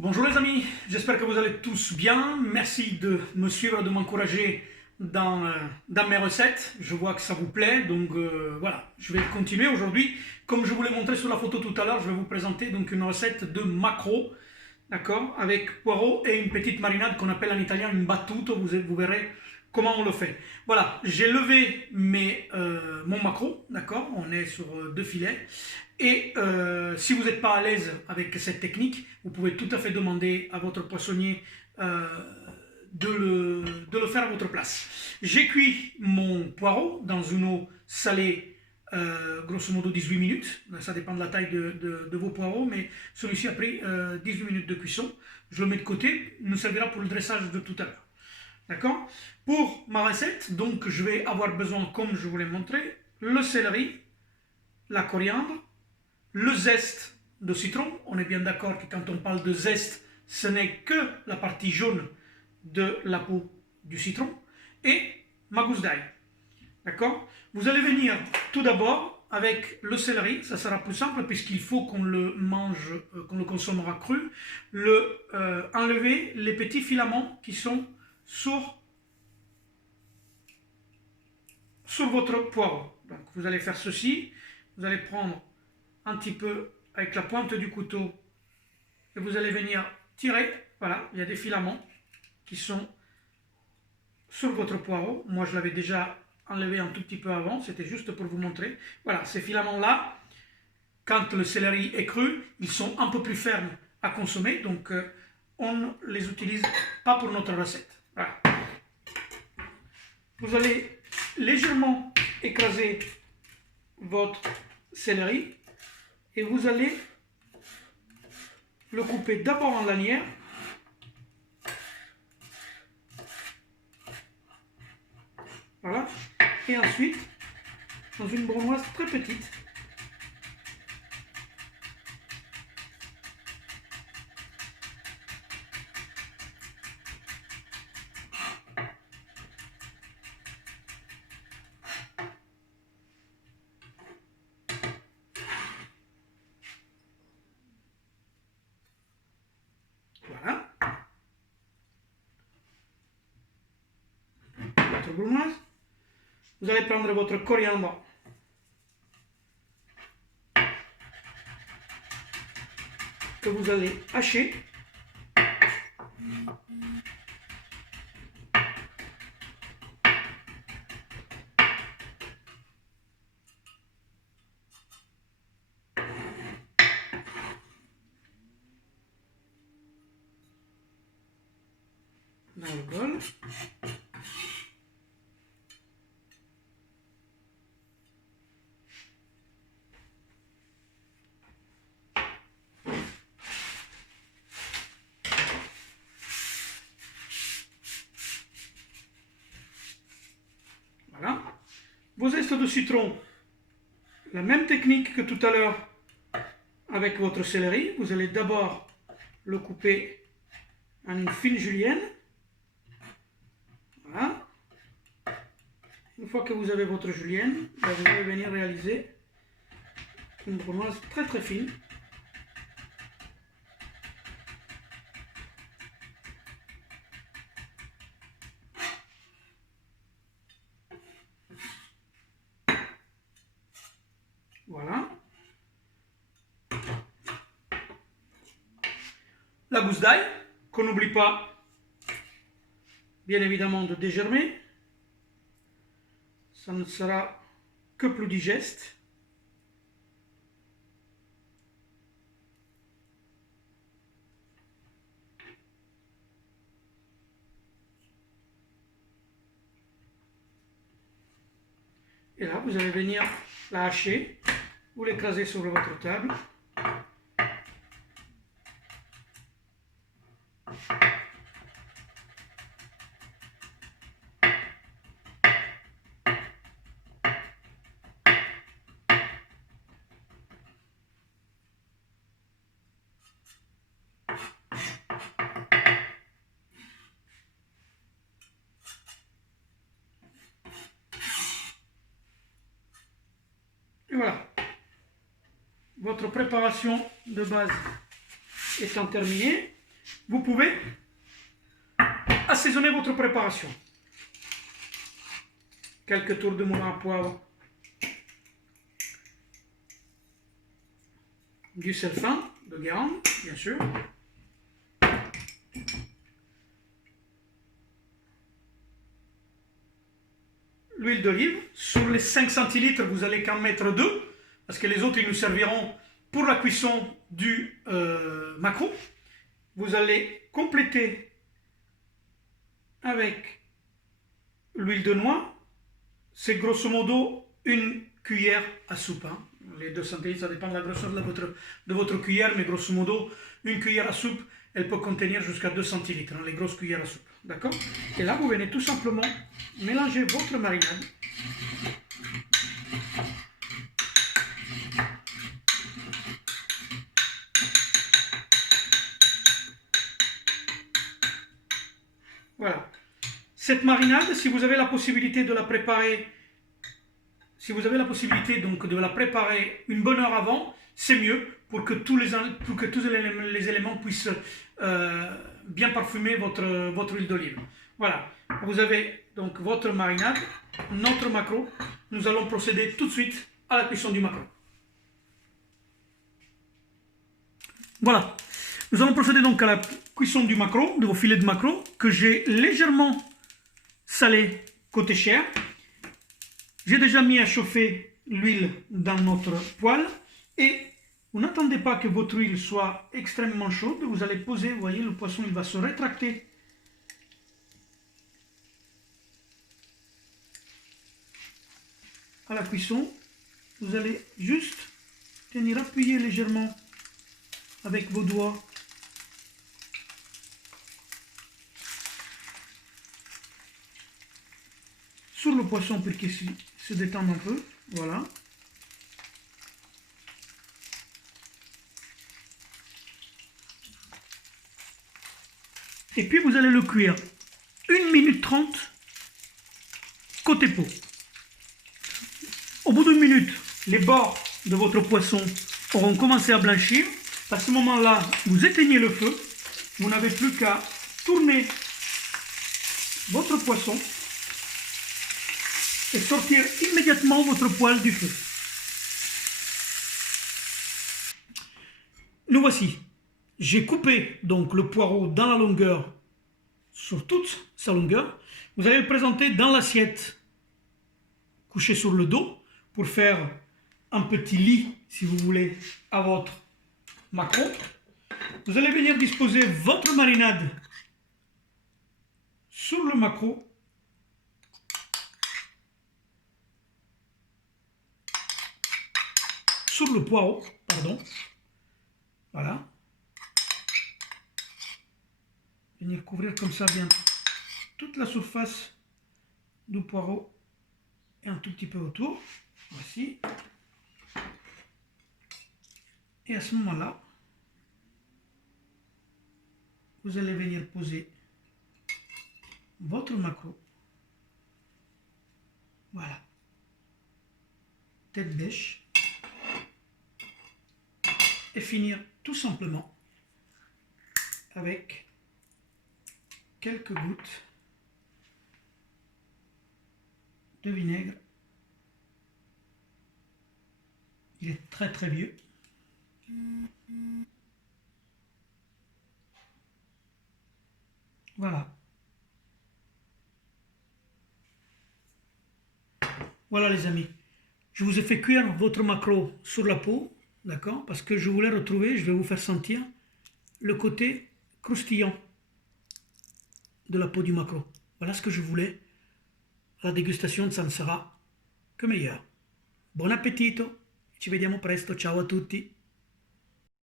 Bonjour les amis, j'espère que vous allez tous bien. Merci de me suivre, de m'encourager dans mes recettes. Je vois que ça vous plaît, donc voilà, je vais continuer aujourd'hui. Comme je vous l'ai montré sur la photo tout à l'heure, je vais vous présenter donc une recette de maquereau, d'accord, avec poireaux et une petite marinade qu'on appelle en italien une battuto. Vous verrez comment on le fait. Voilà, j'ai levé mon maquereau, d'accord, on est sur deux filets. Et si vous n'êtes pas à l'aise avec cette technique, vous pouvez tout à fait demander à votre poissonnier de le faire à votre place. J'ai cuit mon poireau dans une eau salée, grosso modo 18 minutes. Ça dépend de la taille de vos poireaux, mais celui-ci a pris 18 minutes de cuisson. Je le mets de côté, il nous servira pour le dressage de tout à l'heure. D'accord? Pour ma recette, donc je vais avoir besoin, comme je vous l'ai montré, le céleri, la coriandre, le zeste de citron. On est bien d'accord que quand on parle de zeste, ce n'est que la partie jaune de la peau du citron, et ma gousse d'ail. D'accord? Vous allez venir tout d'abord avec le céleri, ça sera plus simple puisqu'il faut qu'on le mange, qu'on le consommera cru, enlever les petits filaments qui sont sur votre poireau. Donc vous allez faire ceci, vous allez prendre un petit peu avec la pointe du couteau et vous allez venir tirer. Voilà, il y a des filaments qui sont sur votre poireau. Moi je l'avais déjà enlevé un tout petit peu avant, c'était juste pour vous montrer. Voilà, ces filaments là, quand le céleri est cru, ils sont un peu plus fermes à consommer, donc on ne les utilise pas pour notre recette. Voilà. Vous allez légèrement écraser votre céleri et vous allez le couper d'abord en lanières. Voilà. Et ensuite, dans une brunoise très petite. Voilà. Votre brunoise. Vous allez prendre votre coriandre que vous allez hacher. Dans le bol. Voilà. Vos zestes de citron, la même technique que tout à l'heure avec votre céleri. Vous allez d'abord le couper en une fine julienne. Voilà. Une fois que vous avez votre julienne, vous allez venir réaliser une brunoise très très fine. Voilà. La gousse d'ail, qu'on n'oublie pas bien évidemment de dégermer. Ça ne sera que plus digeste. Et là, vous allez venir la hacher ou l'écraser sur votre table. Et voilà. Votre préparation de base étant terminée, vous pouvez assaisonner votre préparation. Quelques tours de moulin à poivre, du sel fin de Guérande, bien sûr. L'huile d'olive, sur les 5 centilitres, vous allez qu'en mettre 2, parce que les autres, ils nous serviront pour la cuisson du maquereau. Vous allez compléter avec l'huile de noix. C'est grosso modo une cuillère à soupe. Hein. Les 2 centilitres, ça dépend de la grosseur de votre cuillère, mais grosso modo, une cuillère à soupe, elle peut contenir jusqu'à 2 centilitres, hein, les grosses cuillères à soupe. D'accord? Et là, vous venez tout simplement mélanger votre marinade. Voilà. Cette marinade, si vous avez la possibilité de la préparer, donc de la préparer une bonne heure avant, c'est mieux pour que tous les éléments puissent bien parfumer votre huile d'olive. Voilà, vous avez donc votre marinade, notre maquereau. Nous allons procéder tout de suite à la cuisson du maquereau. Voilà, nous allons procéder donc à la cuisson du maquereau, de vos filets de maquereau, que j'ai légèrement salé côté chair. J'ai déjà mis à chauffer l'huile dans notre poêle et vous n'attendez pas que votre huile soit extrêmement chaude. Vous allez poser, vous voyez, le poisson il va se rétracter à la cuisson. Vous allez juste venir appuyer légèrement avec vos doigts sur le poisson pour qu'il se détende un peu. Voilà. Et puis vous allez le cuire 1 minute 30 côté peau. Au bout d'1 minute, les bords de votre poisson auront commencé à blanchir. À ce moment-là, vous éteignez le feu. Vous n'avez plus qu'à tourner votre poisson et sortir immédiatement votre poêle du feu. Nous voici. J'ai coupé donc le poireau dans la longueur, sur toute sa longueur. Vous allez le présenter dans l'assiette, couché sur le dos, pour faire un petit lit, si vous voulez, à votre maquereau. Vous allez venir disposer votre marinade sur le maquereau. Sur le poireau, pardon. Voilà. Venir couvrir comme ça bien toute la surface du poireau et un tout petit peu autour. Voici. Et à ce moment-là, vous allez venir poser votre maquereau. Voilà. Tête bêche. Et finir tout simplement avec quelques gouttes de vinaigre. Il est très très vieux. Voilà. Voilà les amis. Je vous ai fait cuire votre maquereau sur la peau. D'accord? Parce que je voulais retrouver, je vais vous faire sentir le côté croustillant de la peau du maquereau. Voilà ce que je voulais. La dégustation, ça ne sera que meilleur. Buon appetito, ci vediamo presto, ciao a tutti.